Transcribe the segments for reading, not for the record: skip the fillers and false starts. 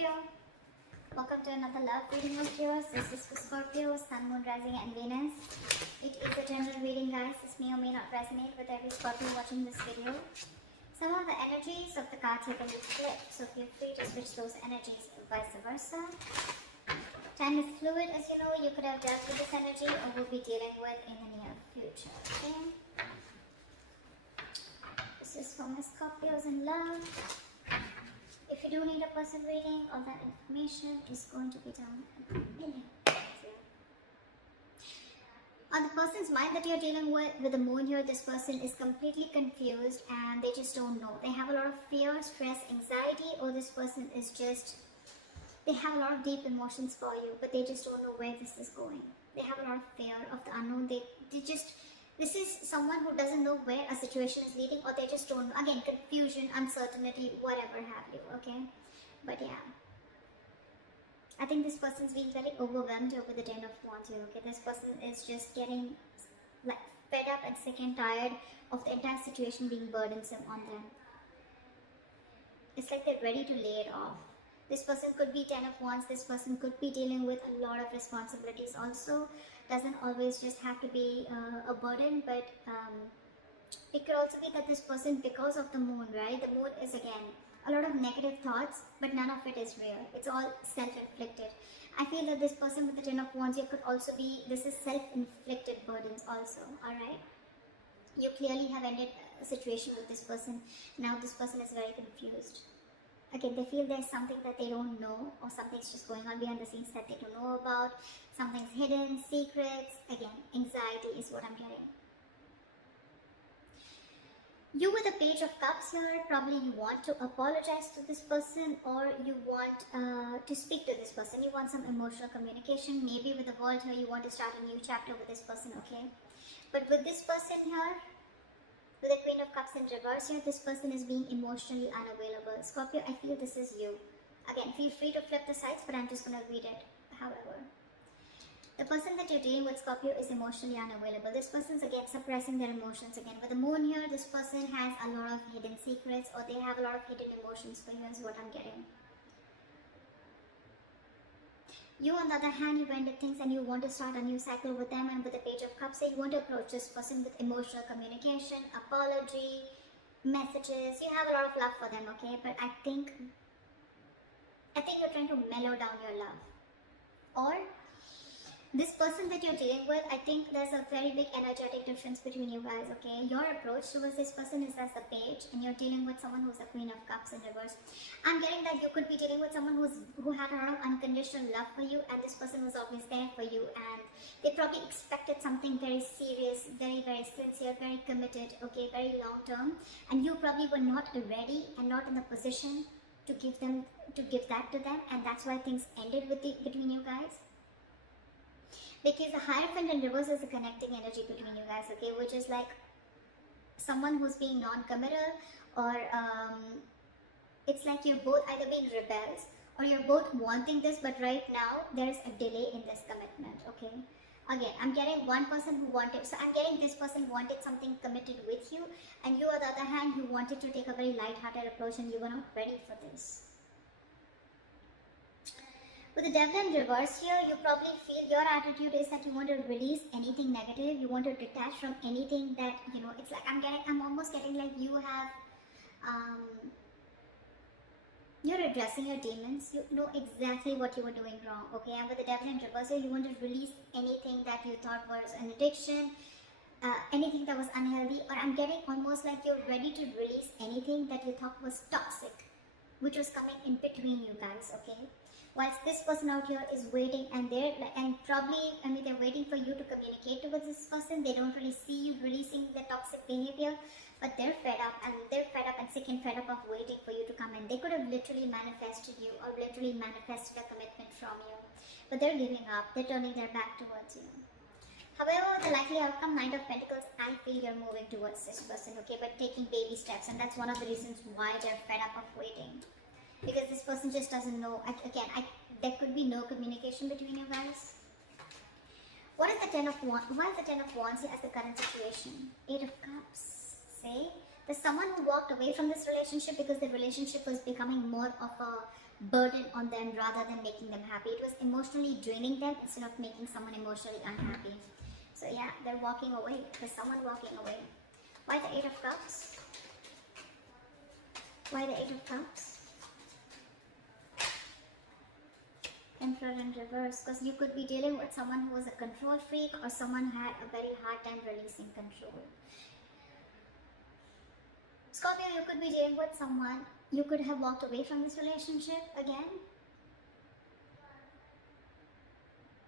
Scorpio. Welcome to another love reading of yours. This is for Scorpio, Sun, Moon, Rising and Venus. It is a general reading, guys. This may or may not resonate with every Scorpio watching this video. Some of the energies of the cards have been flipped, so feel free to switch those energies and vice versa. Time is fluid, as you know. You could have dealt with this energy or will be dealing with in the near future. Okay? This is for my Scorpios in love. If you do need a person reading, all that information is going to be down below. On the person's mind that you're dealing with the moon here, this person is completely confused and they just don't know. They have a lot of fear, stress, anxiety, or this person is just, they have a lot of deep emotions for you, but they just don't know where this is going. They have a lot of fear of the unknown. This is someone who doesn't know where a situation is leading, or they just don't know. Again, confusion, uncertainty, whatever have you, okay? But yeah. I think this person's being very overwhelmed over the Ten of Wands here, okay? This person is just getting like fed up and sick and tired of the entire situation being burdensome on them. It's like they're ready to lay it off. This person could be Ten of Wands. This person could be dealing with a lot of responsibilities also. Doesn't always just have to be a burden, but it could also be that this person, because of the moon, right? The moon is again a lot of negative thoughts, but none of it is real. It's all self-inflicted. I feel that this person with the Ten of Wands here could also be, this is self-inflicted burdens also, alright? You clearly have ended a situation with this person. Now this person is very confused. Again, they feel there's something that they don't know, or something's just going on behind the scenes that they don't know about. Something's hidden, secrets. Again, anxiety is what I'm getting. You with the Page of Cups here, probably you want to apologize to this person, or you want to speak to this person. You want some emotional communication. Maybe with the World here, you want to start a new chapter with this person, okay? But with this person here, with the Queen of Cups in reverse here, this person is being emotionally unavailable. Scorpio, I feel this is you. Again, feel free to flip the sides, but I'm just going to read it. However, the person that you're dealing with, Scorpio, is emotionally unavailable. This person's again suppressing their emotions again. With the moon here, this person has a lot of hidden secrets, or they have a lot of hidden emotions for you, is what I'm getting. You, on the other hand, you ended things and you want to start a new cycle with them, and with the Page of Cups, you want to approach this person with emotional communication, apology, messages. You have a lot of love for them, okay? But I think you're trying to mellow down your love. Or this person that you're dealing with, I think there's a very big energetic difference between you guys, okay? Your approach towards this person is as the Page, and you're dealing with someone who's the Queen of Cups in reverse. I'm getting that you could be dealing with someone who had a lot of unconditional love for you, and this person was always there for you, and they probably expected something very serious, very, very sincere, very committed, okay, very long term, and you probably were not ready and not in the position to give that to them, and that's why things ended between you guys. Because the Hierophant in reverse is a connecting energy between you guys, okay, which is like someone who's being non-committal, or it's like you're both either being rebels or you're both wanting this, but right now there is a delay in this commitment, okay? Again, I'm getting one person who wanted, so I'm getting this person wanted something committed with you, and you, on the other hand, you wanted to take a very light-hearted approach and you were not ready for this. With the Devil in reverse here, you probably feel your attitude is that you want to release anything negative. You want to detach from anything that, you know, it's like I'm almost getting like you have, you're addressing your demons. You know exactly what you were doing wrong, okay? And with the Devil in reverse here, you want to release anything that you thought was an addiction, anything that was unhealthy, or I'm getting almost like you're ready to release anything that you thought was toxic, which was coming in between you guys, okay? Whilst this person out here is waiting, and they're waiting for you to communicate towards this person. They don't really see you releasing the toxic behavior, but they're fed up and sick and fed up of waiting for you to come in. They could have literally manifested you, or literally manifested a commitment from you, but they're giving up. They're turning their back towards you. However, the likely outcome, Knight of Pentacles, I feel you're moving towards this person, okay, but taking baby steps, and that's one of the reasons why they're fed up of waiting. Because this person just doesn't know. There could be no communication between you guys. What is the Ten of Wands? Why is the Ten of Wands here as the current situation? 8 of Cups. Say, There's someone who walked away from this relationship because the relationship was becoming more of a burden on them rather than making them happy. It was emotionally draining them instead of making someone emotionally unhappy. So yeah, they're walking away. There's someone walking away. Why the Eight of Cups? Why the Eight of Cups? Emperor in reverse, because you could be dealing with someone who was a control freak or someone who had a very hard time releasing control. Scorpio, you could be dealing with someone, you could have walked away from this relationship again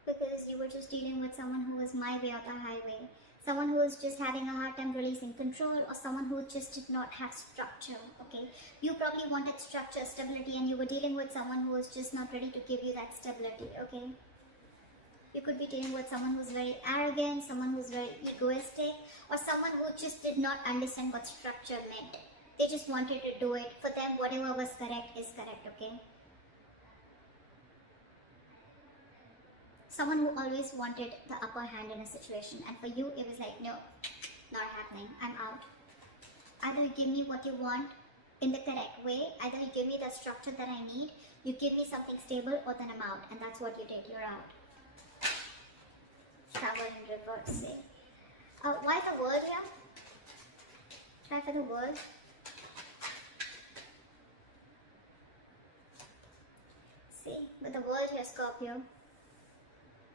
because you were just dealing with someone who was my way or the highway. Someone who was just having a hard time releasing control, or someone who just did not have structure, okay? You probably wanted structure, stability, and you were dealing with someone who was just not ready to give you that stability, okay? You could be dealing with someone who's very arrogant, someone who's very egoistic, or someone who just did not understand what structure meant. They just wanted to do it. For them, whatever was correct is correct, okay? Someone who always wanted the upper hand in a situation, and for you it was like, no, not happening, I'm out. Either you give me what you want in the correct way, either you give me the structure that I need, you give me something stable, or then I'm out. And that's what you did, you're out. Tower in reverse, say. Why the World here? Try for the World. See, with the World here, Scorpio,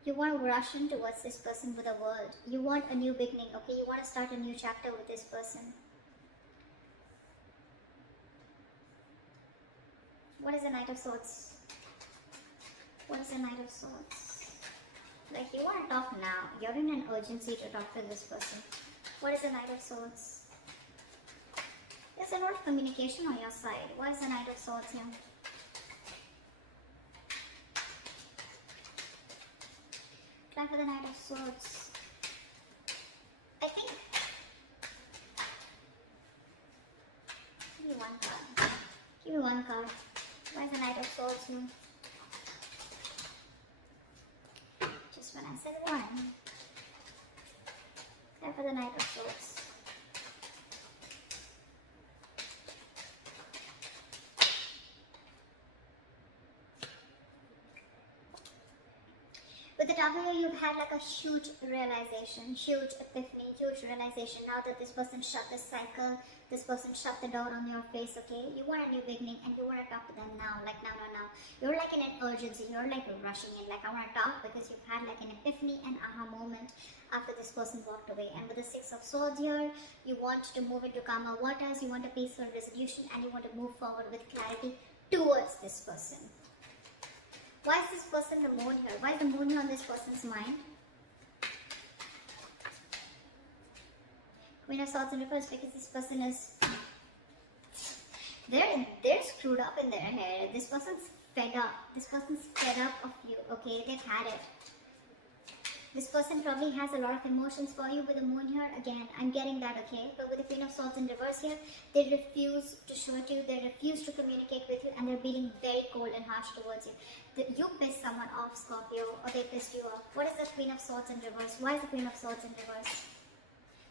you want to rush in towards this person with a world. You want a new beginning, okay? You want to start a new chapter with this person. What is the Knight of Swords? What is the Knight of Swords? Like, you want to talk now. You're in an urgency to talk to this person. What is the Knight of Swords? There's a lot of communication on your side. What is the Knight of Swords here? Try for the Knight of Swords. I think. Give me one card. Give me one card. Why is the Knight of Swords here? Just when I said one. Try for the Knight of Swords. With the Tower, you've had like a huge realization, huge epiphany, huge realization. Now that this person shut the cycle, this person shut the door on your face, okay? You want a new beginning and you want to talk to them now, like now. You're like in an urgency, you're like rushing in, like I want to talk because you've had like an epiphany and aha moment after this person walked away. And with the Six of Swords here, you want to move into calmer waters, you want a peaceful resolution, and you want to move forward with clarity towards this person. Why is this person the Moon here? Why is the Moon here on this person's mind? Queen of Swords in reverse, because this person is... They're screwed up in their head. This person's fed up. This person's fed up of you, okay? They've had it. This person probably has a lot of emotions for you with the Moon here. Again, I'm getting that, okay? But with the Queen of Swords in reverse here, they refuse to show it to you, they refuse to communicate with you, and they're being very cold and harsh towards you. You pissed someone off, Scorpio, or they pissed you off. What is the Queen of Swords in reverse? Why is the Queen of Swords in reverse?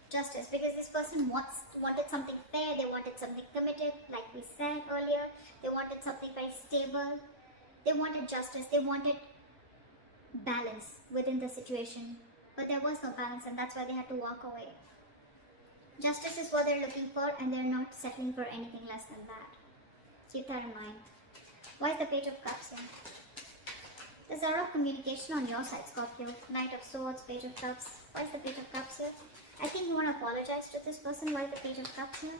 Justice, because this person wanted something fair, they wanted something committed, like we said earlier. They wanted something very stable. They wanted justice, they wanted balance within the situation, but there was no balance, and that's why they had to walk away. Justice is what they're looking for, and they're not settling for anything less than that. Keep that in mind. Why is the Page of Cups here? There's a lot of communication on your side, Scorpio. Knight of Swords, Page of Cups. Why is the Page of Cups here? I think you want to apologize to this person. Why is the Page of Cups here?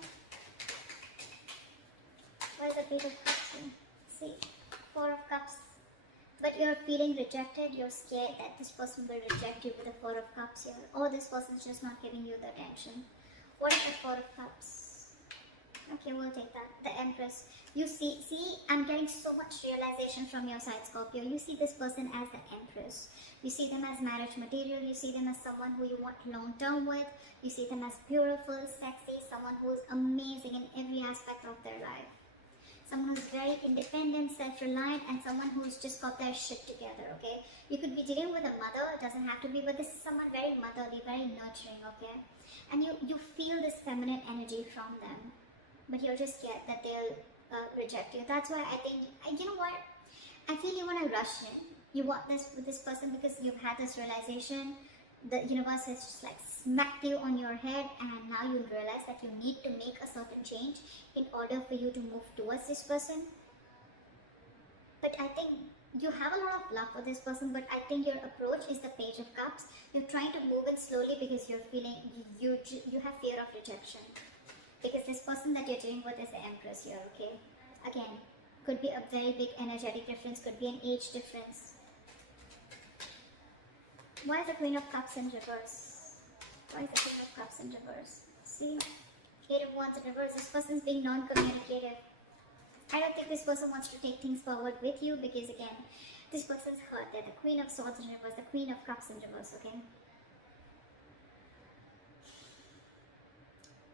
Why is the Page of Cups here? See, Four of Cups. But you're feeling rejected, you're scared that this person will reject you with the Four of Cups here. Or this person's just not giving you the attention. What is the Four of Cups? Okay, we'll take that. The Empress. You see, I'm getting so much realization from your side, Scorpio. You see this person as the Empress. You see them as marriage material. You see them as someone who you want long term with. You see them as beautiful, sexy, someone who is amazing in every aspect of their life. someone who's very independent, self-reliant, and someone who's just got their shit together, okay? You could be dealing with a mother, it doesn't have to be, but this is someone very motherly, very nurturing, okay? And you feel this feminine energy from them, but you're just scared that they'll reject you. That's why I think, you know what? I feel you want to rush in. You want this with this person because you've had this realization. The universe has just like smacked you on your head, and now you realize that you need to make a certain change in order for you to move towards this person. But I think you have a lot of love for this person, but I think your approach is the Page of Cups. You're trying to move in slowly because you're feeling you have fear of rejection. Because this person that you're dealing with is the Empress here, okay? Again, could be a very big energetic difference, could be an age difference. Why is the Queen of Cups in reverse? Why is the Queen of Cups in reverse? See? 8 of Wands in reverse. This person's being non-communicative. I don't think this person wants to take things forward with you because, again, this person's hurt. They're the Queen of Swords in reverse, the Queen of Cups in reverse, okay?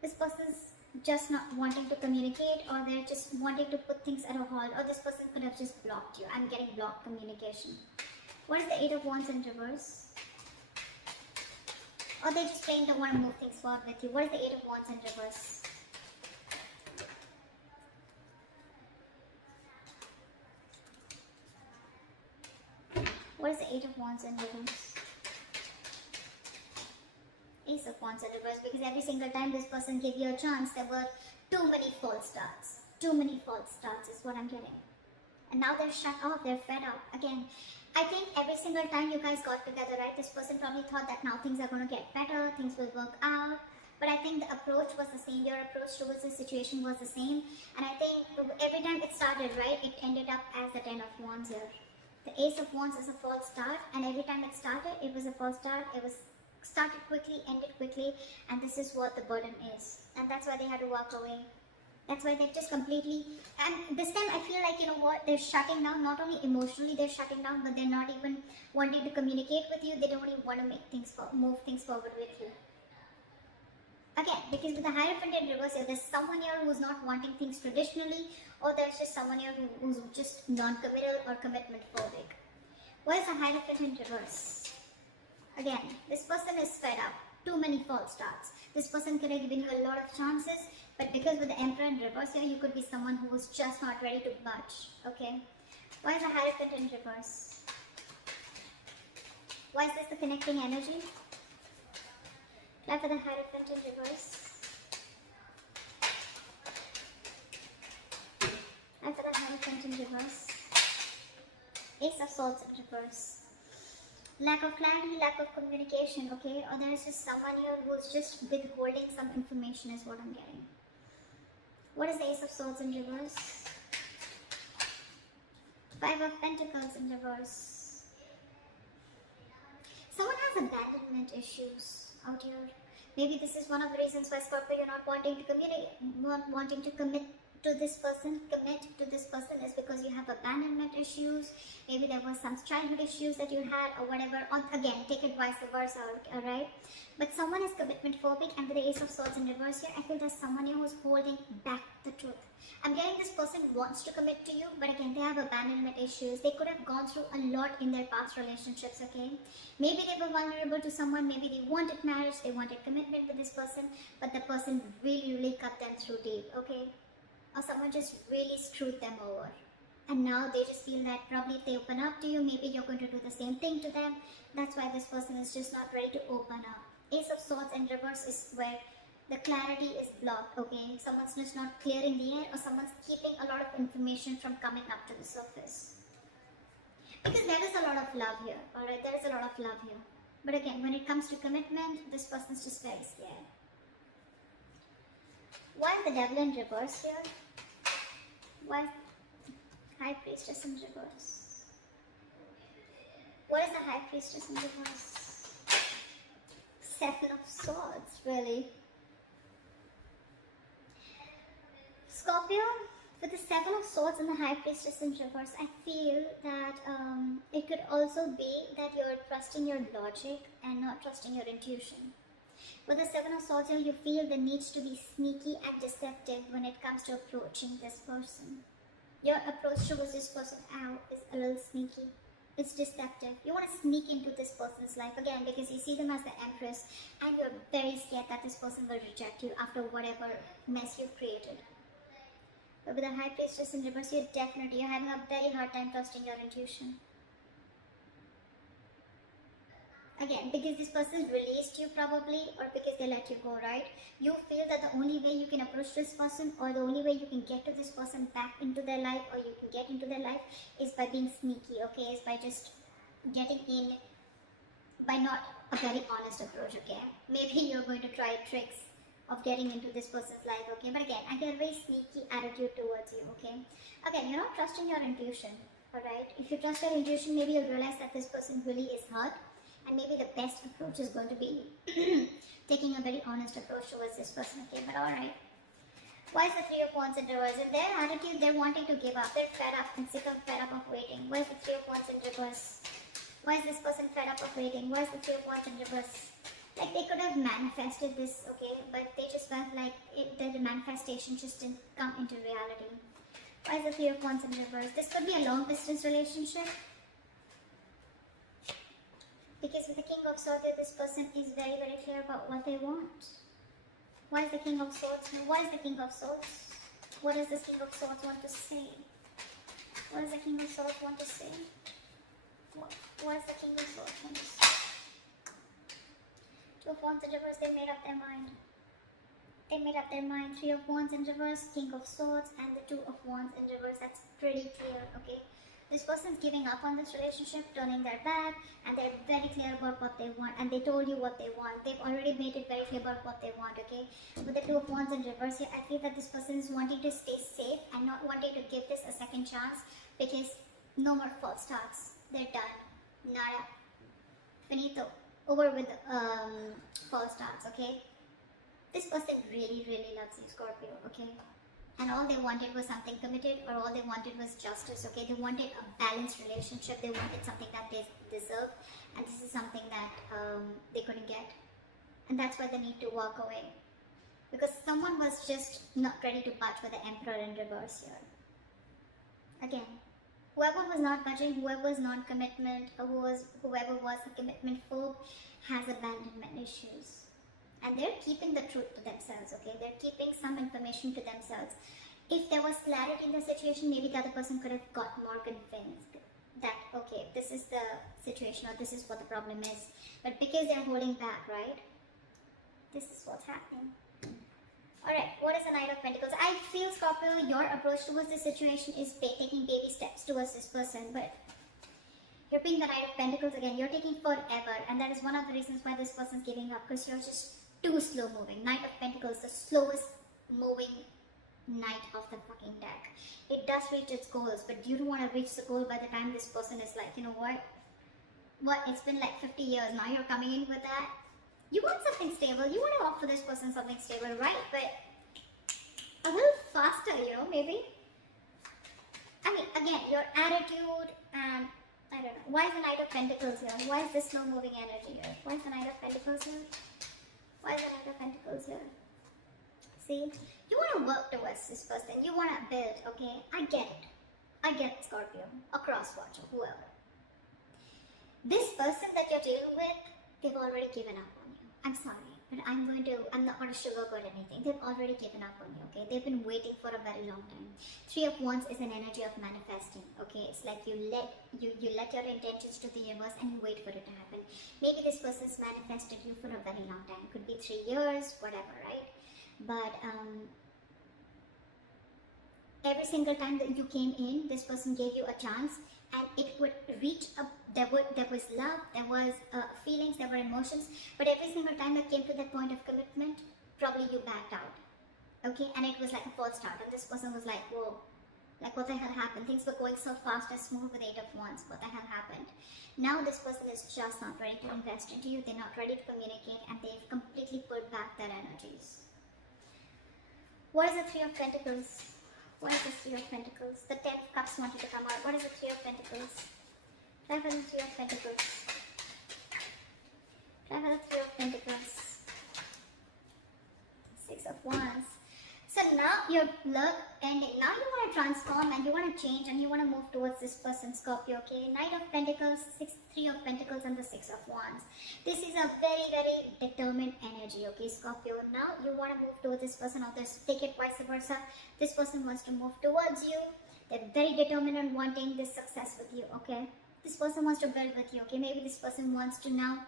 This person's just not wanting to communicate, or they're just wanting to put things at a halt, or this person could have just blocked you. I'm getting blocked communication. What is the 8 of Wands in reverse? Or they just plain don't want to move things forward with you. What is the 8 of Wands in reverse? What is the 8 of Wands in reverse? Ace of Wands in reverse, because every single time this person gave you a chance, there were too many false starts. Too many false starts is what I'm getting. And now they're shut off, they're fed up. Again, I think every single time you guys got together, right, this person probably thought that now things are going to get better, things will work out. But I think the approach was the same, your approach towards the situation was the same. And I think every time it started, right, it ended up as the 10 of Wands here. The Ace of Wands is a false start, and every time it started, it was a false start. It was started quickly, ended quickly, and this is what the burden is. And that's why they had to walk away. That's why they've just completely, and this time I feel like, you know what, they're shutting down. Not only emotionally they're shutting down, but they're not even wanting to communicate with you. They don't even want to make things, move things forward with you. Again, because with the Hierophant in reverse, if there's someone here who's not wanting things traditionally, or there's just someone here who's just non-committal or commitment phobic. What is the Hierophant in reverse? Again, this person is fed up. Too many false starts. This person could have given you a lot of chances, but because with the Emperor in reverse here, you could be someone who was just not ready to budge. Okay? Why is the Hierophant in reverse? Why is this the connecting energy? Try for the Hierophant in reverse. Try for the Hierophant in reverse. Ace of Swords in reverse. Lack of clarity, lack of communication, okay? Or there's just someone here who's just withholding some information is what I'm getting. What is the Ace of Swords in reverse? 5 of Pentacles in reverse. Someone has abandonment issues out here. Maybe this is one of the reasons why, Scorpio, you're not wanting to communicate, not wanting to commit to this person, is because you have abandonment issues. Maybe there were some childhood issues that you had or whatever. Or again, take it vice versa, alright? But someone is commitment phobic, and with the Ace of Swords in reverse here, I feel there's someone here who's holding back the truth. I'm getting this person wants to commit to you, but again, they have abandonment issues. They could have gone through a lot in their past relationships, okay? Maybe they were vulnerable to someone, maybe they wanted marriage, they wanted commitment with this person, but the person really cut them through deep, okay? Or someone just really screwed them over. And now they just feel that probably if they open up to you, maybe you're going to do the same thing to them. That's why this person is just not ready to open up. Ace of Swords in reverse is where the clarity is blocked, okay? Someone's just not clearing the air, or someone's keeping a lot of information from coming up to the surface. Because there is a lot of love here, alright? There is a lot of love here. But again, when it comes to commitment, this person's just very scared. Why is the Devil in reverse here? Why is High Priestess in reverse? What is the High Priestess in reverse? 7 of Swords, really? Scorpio, with the 7 of Swords and the High Priestess in reverse, I feel that it could also be that you're trusting your logic and not trusting your intuition. With the 7 of Swords here, you feel the need to be sneaky and deceptive when it comes to approaching this person. Your approach towards this person out is a little sneaky. It's deceptive. You want to sneak into this person's life again because you see them as the empress and you're very scared that this person will reject you after whatever mess you've created. But with the high priestess in reverse, you're having a very hard time trusting your intuition. Again, because this person released you probably, or because they let you go, right? You feel that the only way you can approach this person, or the only way you can get to this person back into their life, or you can get into their life, is by being sneaky, okay? Is by just getting in, by not a very honest approach, okay? Maybe you're going to try tricks of getting into this person's life, okay? But again, I get a very sneaky attitude towards you, okay? Again, you're not trusting your intuition, alright? If you trust your intuition, maybe you'll realize that this person really is hurt. And maybe the best approach is going to be taking a very honest approach towards this person, okay? But alright. Why is the Three of Wands in reverse? In their attitude, they're wanting to give up. They're fed up and sick of fed up of waiting. Why is the Three of Wands in reverse? Why is this person fed up of waiting? Why is the Three of Wands in reverse? Like they could have manifested this, okay? But they just felt like the manifestation just didn't come into reality. Why is the Three of Wands in reverse? This could be a long distance relationship. Because with the King of Swords, this person is very, very clear about what they want. Why is the King of Swords? Why is the King of Swords? What does this King of Swords want to say? What does the King of Swords want to say? What does the King of Swords want to say? Two of Wands in reverse, they made up their mind. They made up their mind. Three of Wands in reverse, King of Swords, and the Two of Wands in reverse. That's pretty clear, okay? This person's giving up on this relationship, turning their back, and they're very clear about what they want, and they told you what they want. They've already made it very clear about what they want, okay? With the Two of Wands in reverse here, I feel that this person is wanting to stay safe and not wanting to give this a second chance because no more false starts. They're done. Nada. Finito. Over with false starts, okay? This person really, really loves you, Scorpio, okay? And all they wanted was something committed, or all they wanted was justice, okay? They wanted a balanced relationship. They wanted something that they deserve, and this is something that they couldn't get. And that's why they need to walk away. Because someone was just not ready to budge with the Emperor in reverse here. Again, whoever was not budging, whoever was non-commitment, or whoever was a commitment phobe has abandonment issues. And they're keeping the truth to themselves, okay? They're keeping some information to themselves. If there was clarity in the situation, maybe the other person could have got more convinced that, okay, this is the situation or this is what the problem is. But because they're holding back, right? This is what's happening. Alright, what is the Knight of Pentacles? I feel, Scorpio, your approach towards this situation is taking baby steps towards this person, but you're being the Knight of Pentacles again. You're taking forever, and that is one of the reasons why this person's giving up, because you're just too slow moving. Knight of Pentacles, the slowest moving knight of the fucking deck. It does reach its goals, but you don't want to reach the goal by the time this person is like, you know what? It's been like 50 years, now you're coming in with that? You want something stable, you want to offer this person something stable, right? But a little faster, you know, maybe? I mean, again, your attitude and, I don't know, why is the Knight of Pentacles here? Why is this slow moving energy here? Why is the Knight of Pentacles here? Why is the Knight of Pentacles here? See? You want to work towards this person. You want to build, okay? I get it. I get it, Scorpio. A cross-watcher, whoever. This person that you're dealing with, they've already given up on you. I'm sorry, but I'm not going to sugarcoat anything. They've already given up on you, okay? They've been waiting for a very long time. Three of Wands is an energy of manifesting, okay? It's like you let your intentions to the universe and you wait for it to happen. Maybe this person's manifested you for a very long time. Could be 3 years, whatever, right? But every single time that you came in, this person gave you a chance, and it would reach up. There was love, there was feelings, there were emotions, but every single time it came to that point of commitment, probably you backed out, okay? And it was like a false start, and this person was like, whoa, like what the hell happened? Things were going so fast and smooth with Eight of Wands. What the hell happened? Now this person is just not ready to invest into you. They're not ready to communicate, and they've completely pulled back their energies. What is the Three of Pentacles? What is the Three of Pentacles? The 10 of Cups wanted to come out. What is the Three of Pentacles? Try for the Three of Pentacles. Try for the Three of Pentacles. Six of Wands. So now your luck and ending. Now you want to transform and you want to change and you want to move towards this person, Scorpio, okay? Knight of Pentacles, Three of Pentacles and the Six of Wands. This is a very, very determined energy, okay, Scorpio? Now you want to move towards this person, or take it vice versa. This person wants to move towards you. They're very determined on wanting this success with you, okay? This person wants to build with you, okay? Maybe this person wants to now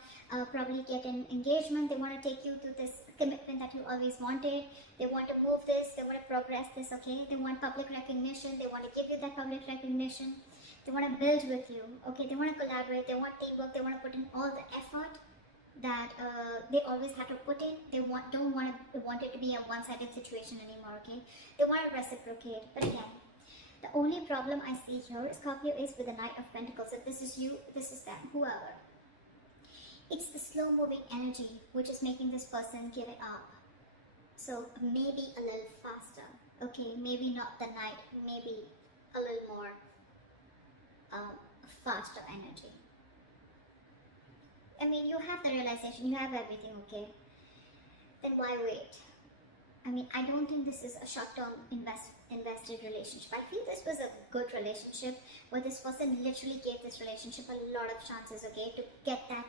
probably get an engagement. They want to take you to this commitment that you always wanted. They want to move this. They want to progress this, okay? They want public recognition. They want to give you that public recognition. They want to build with you, okay? They want to collaborate. They want teamwork. They want to put in all the effort that they always have to put in. They don't want it to be a one-sided situation anymore, okay? They want to reciprocate. But again, the only problem I see here, Scorpio, is with the Knight of Pentacles. If this is you, this is them, whoever. It's the slow-moving energy which is making this person give it up. So maybe a little faster. Okay, maybe not the Knight, maybe a little more faster energy. I mean, you have the realization, you have everything, okay? Then why wait? I mean, I don't think this is a short-term invested relationship. I feel this was a good relationship where this person literally gave this relationship a lot of chances, okay, to get that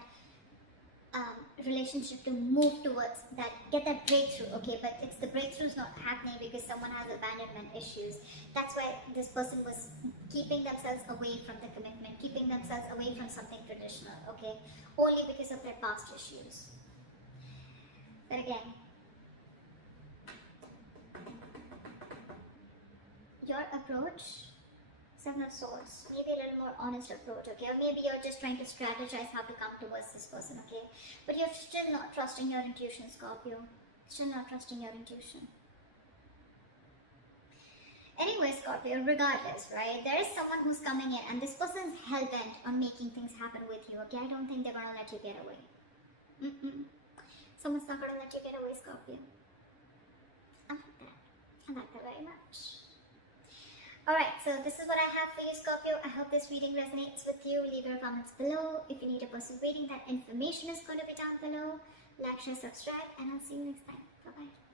relationship to move towards that, get that breakthrough, okay, but it's the breakthrough's not happening because someone has abandonment issues. That's why this person was keeping themselves away from the commitment, keeping themselves away from something traditional, okay, only because of their past issues. But again, your approach, Seven of Swords, maybe a little more honest approach, okay? Or maybe you're just trying to strategize how to come towards this person, okay? But you're still not trusting your intuition, Scorpio. Still not trusting your intuition. Anyway, Scorpio, regardless, right? There is someone who's coming in and this person's hell-bent on making things happen with you, okay? I don't think they're going to let you get away. Someone's not going to let you get away, Scorpio. I like that. I like that very much. Alright, so this is what I have for you, Scorpio. I hope this reading resonates with you. Leave your comments below. If you need a personal reading, that information is going to be down below. Like, share, subscribe, and I'll see you next time. Bye-bye.